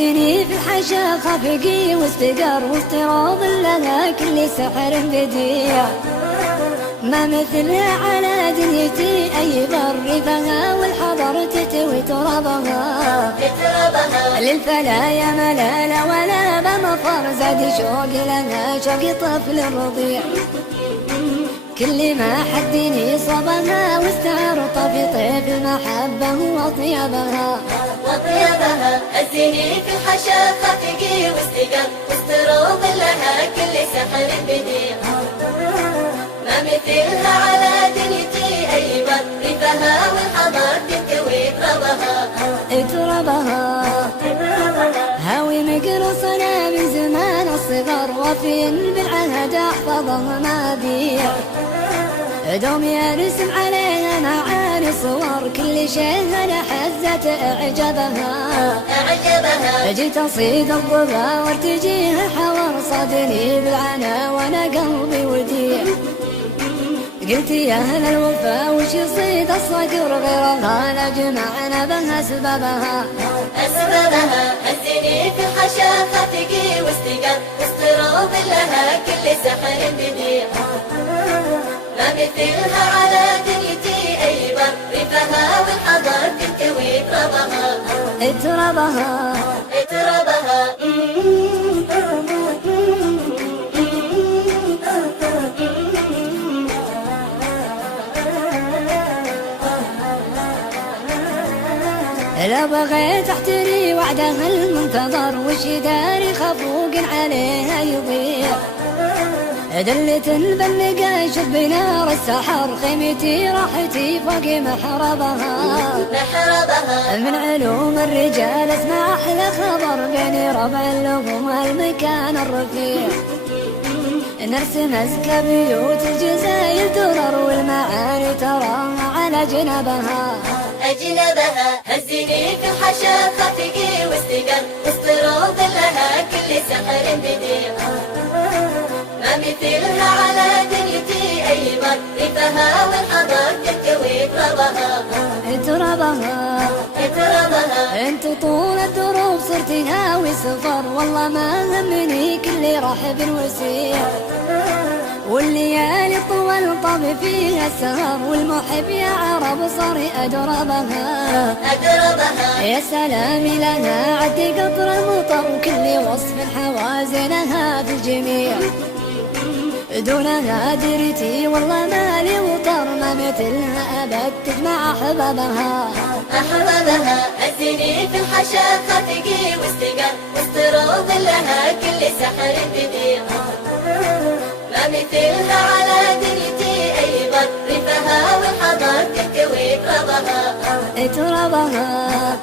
هزني في الحشا خفقي واستقر واستراض لها كل سحر بديع. ما مثلها على دنيتي أي بر فيها والحضر تتوي ترابها. للفلايا ملالة ولا بمفر زاد شوقي لها شوقي طفل رضيع. كل ما حدني صبها واستعرط في طيف المحبة وطيبها. هزني في الحشا خفقي واستقر واستروض لها كل سحر بديع. ما مثلها على دنيتي أي بر فيها والحضر تكوي ترابها. هاوي مقرصنا من زمان الصغر وفين بالعهد احفظها ما بيع. دومي ارسم عليها معاني صور كل شيء انا حزت اعجبها. جيت اصيد الضبا وارتجيها حور صدني بالعنا وانا قلبي وديع. قلت يا اهل الوفا وش يصيد الصقر غير الله لجمعنا بها اسبابها. هزني في الحشا خفقي واستقر واستروض لها كل سحر بديع. ما مثلها على دنيتي أي بر فيها والحضر تكوي ترابها. لا بغيت احتري وعدها المنتظر وش داري خفوق عليها يضيع. دلت البلقة شب نار السحر خيمتي راحتي فوق محربها. من علوم الرجال اسمع احلى خبر بين ربع اللغم المكان الرفيع. نرسم ازكى بيوت الجزاير درر والمعاني تراها على جنبها. هزني في الحشا خفقي واستقر واستروض لها كل سحر بديع. ما مثلها على دنيتي أي بر فيها والحضر تكوي ترابها. انت طول الدروب صرت هاوي سفر والله ما همني كل رحب وسيع. والليالي طول طب فيها السهر والمحب يا عرب صار أدربها. يا سلام لها عدي قطر المطر وكل وصف حوازنها في الجميع. دونها درتي والله مالي وطر ما مثلها أبد تجمع أحبابها. هزني في الحشا خفقي واستقر واستروض لها كل سحر بديع. ما مثلها على دنيتي أي بر فيها والحضر تكوي ترابها.